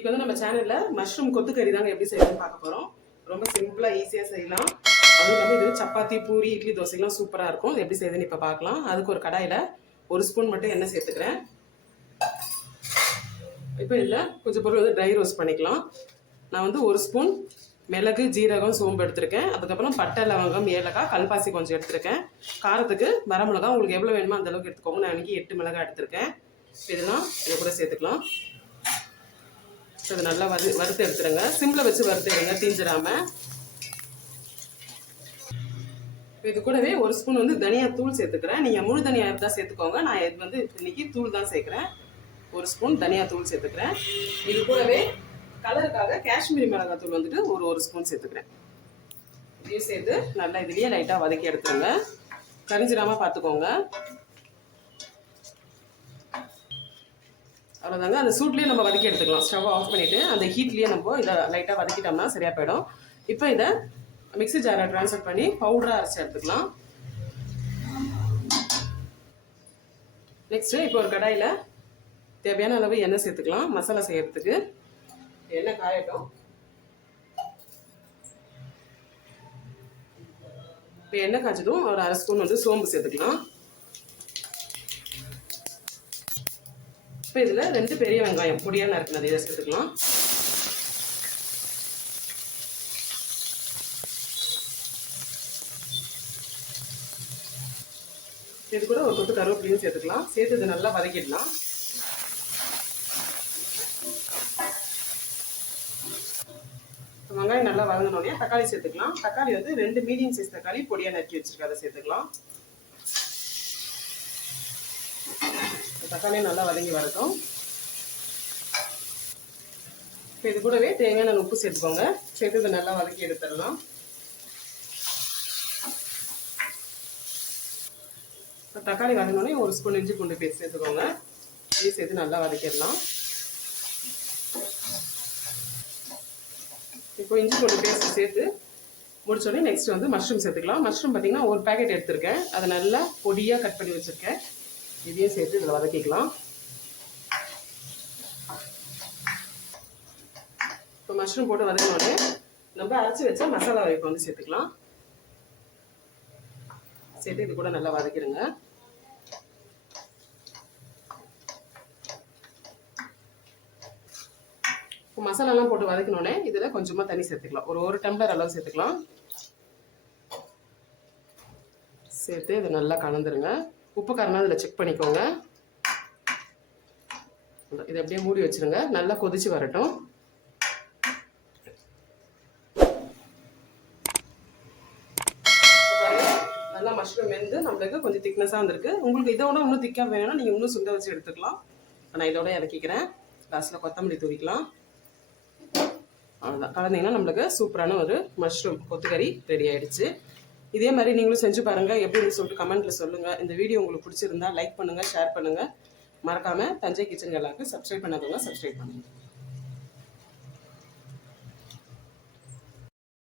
இன்னைக்கு வந்து நம்ம சேனல்ல மஷ்ரூம் கொத்துக்கறி தாங்க எப்படி செய்யணும்னு பார்க்க போறோம். ரொம்ப சிம்பிளா ஈஸியா செய்யலாம். அதுவும் இல்லாமல் இது சப்பாத்தி பூரி இட்லி தோசைலாம் சூப்பராக இருக்கும். எப்படி செய்யுதுன்னு இப்போ பார்க்கலாம். அதுக்கு ஒரு கடாயில் ஒரு ஸ்பூன் மட்டும் எண்ணெய் சேர்த்துக்கிறேன். இப்போ இதில் கொஞ்சம் பொருள் வந்து ட்ரை ரோஸ்ட் பண்ணிக்கலாம். நான் வந்து ஒரு ஸ்பூன் மிளகு ஜீரகம் சோம்பு எடுத்திருக்கேன். அதுக்கப்புறம் பட்டை லவங்கம் ஏலக்காய் கல்பாசி கொஞ்சம் எடுத்திருக்கேன். காரத்துக்கு வரமிளகா உங்களுக்கு எவ்வளோ வேணுமோ அந்த அளவுக்கு எடுத்துக்கோங்க. நான் அன்றைக்கி எட்டு மிளகாய் எடுத்திருக்கேன். இதெல்லாம் இதை கூட சேர்த்துக்கலாம். ஸோ இது நல்லா வறு வறுத்து எடுத்துருங்க. சிம்மில் வச்சு வறுத்து எடுங்க தீஞ்சிடாம இது கூடவே ஒரு ஸ்பூன் வந்து தனியா தூள் சேர்த்துக்கிறேன். நீங்கள் முழு தனியா இருந்தால் சேர்த்துக்கோங்க. நான் இது வந்து இன்னைக்கு தூள் தான் சேர்க்குறேன். ஒரு ஸ்பூன் தனியா தூள் சேர்த்துக்கிறேன். இது கூடவே கலருக்காக காஷ்மீரி மிளகாய் தூள் வந்துட்டு ஒரு ஒரு ஸ்பூன் சேர்த்துக்கிறேன். இதையும் சேர்த்து நல்லா இதுலேயே லைட்டாக வதக்கி எடுத்துருங்க. கரிஞ்சிடாமல் பார்த்துக்கோங்க. அவ்வளோதாங்க அந்த சூட்லேயே நம்ம வதக்கி எடுத்துக்கலாம். ஸ்டவ் ஆஃப் பண்ணிவிட்டு அந்த ஹீட்லேயே நம்ம இதை லைட்டாக வதக்கிட்டோம்னா சரியாக போயிடும். இப்போ இதை மிக்சி ஜாரை ட்ரான்ஸ்ஃபர் பண்ணி பவுடராக அரைச்சி எடுத்துக்கலாம். நெக்ஸ்ட்டு இப்போ ஒரு கடாயில் தேவையான அளவு எண்ணெய் சேர்த்துக்கலாம். மசாலா செய்யறதுக்கு. எண்ணெய் காயட்டும். இப்போ எண்ணெய் காய்ச்சதும் ஒரு அரை ஸ்பூன் வந்து சோம்பு சேர்த்துக்கலாம். இப்போ இதில் ரெண்டு பெரிய வெங்காயம் பொடியாக நறுக்கினது இதை சேர்த்துக்கலாம். இது கூட ஒரு கொத்து கருவேப்பிலையும் சேர்த்துக்கலாம். சேர்த்து இது நல்லா வதக்கிடலாம். வெங்காயம் நல்லா வதங்கினோடனே தக்காளி சேர்த்துக்கலாம். தக்காளி வந்து ரெண்டு மீடியம் சைஸ் தக்காளி பொடியாக நறுக்கி வச்சிருக்கேன் அதை சேர்த்துக்கலாம். தக்காளியும் நல்லா வதங்கி வரட்டும். இப்போ இது கூடவே தேவையான உப்பு சேர்த்துக்கோங்க. சேர்த்து இதை நல்லா வதக்கி எடுத்துடலாம். இப்போ தக்காளி வதங்கினோடனே ஒரு ஸ்பூன் இஞ்சி பூண்டு பேஸ்ட் சேர்த்துக்கோங்க. இதையும் சேர்த்து நல்லா வதக்கிடலாம். இப்போ இஞ்சி பூண்டு பேஸ்ட் சேர்த்து முடிச்சோடனே நெக்ஸ்ட் வந்து மஷ்ரூம் சேர்த்துக்கலாம். மஷ்ரூம் பார்த்தீங்கன்னா ஒரு பேக்கெட் எடுத்திருக்கேன். அதை நல்லா பொடியாக கட் பண்ணி வச்சுருக்கேன். இதையும் சேர்த்து இதில் வதக்கிக்கலாம். இப்போ மஷ்ரூம் போட்டு வதக்கினோடனே நம்ம அரைச்சி வச்சா மசாலா இப்போ வந்து சேர்த்துக்கலாம். சேர்த்து இது கூட நல்லா வதக்கிடுங்க. இப்போ மசாலாலாம் போட்டு வதக்கினோடனே இதில் கொஞ்சமாக தண்ணி சேர்த்துக்கலாம். ஒரு ஒரு டம்ளர் அளவு சேர்த்துக்கலாம். சேர்த்து இதை நல்லா கலந்துருங்க. உப்பு காரமாக இதில் செக் பண்ணிக்கோங்க. இதை அப்படியே மூடி வச்சுருங்க. நல்லா கொதிச்சு வரட்டும். நல்லா மஷ்ரூம் வெந்து நம்மளுக்கு கொஞ்சம் திக்னஸாக வந்திருக்கு. உங்களுக்கு இதோட இன்னும் திக்காக வேணும்னா நீங்கள் இன்னும் சுண்ட வச்சு எடுத்துக்கலாம். நான் இதோட இறக்கிக்கிறேன். லாஸ்ட்டில் கொத்தமல்லி தூவிக்கலாம். அவ்வளோதான் கலந்தீங்கன்னா நம்மளுக்கு சூப்பரான ஒரு மஷ்ரூம் கொத்துக்கறி ரெடி ஆயிடுச்சு. இதே மாதிரி நீங்களும் செஞ்சு பாருங்கள் எப்படின்னு சொல்லிட்டு கமெண்ட்டில் சொல்லுங்கள் இந்த வீடியோ உங்களுக்கு பிடிச்சிருந்தா லைக் பண்ணுங்கள் ஷேர் பண்ணுங்கள் மறக்காமல் தஞ்சை கிச்சன் எல்லாருக்கும் சப்ஸ்கிரைப் பண்ணாதவங்க சப்ஸ்கிரைப் பண்ணுங்கள்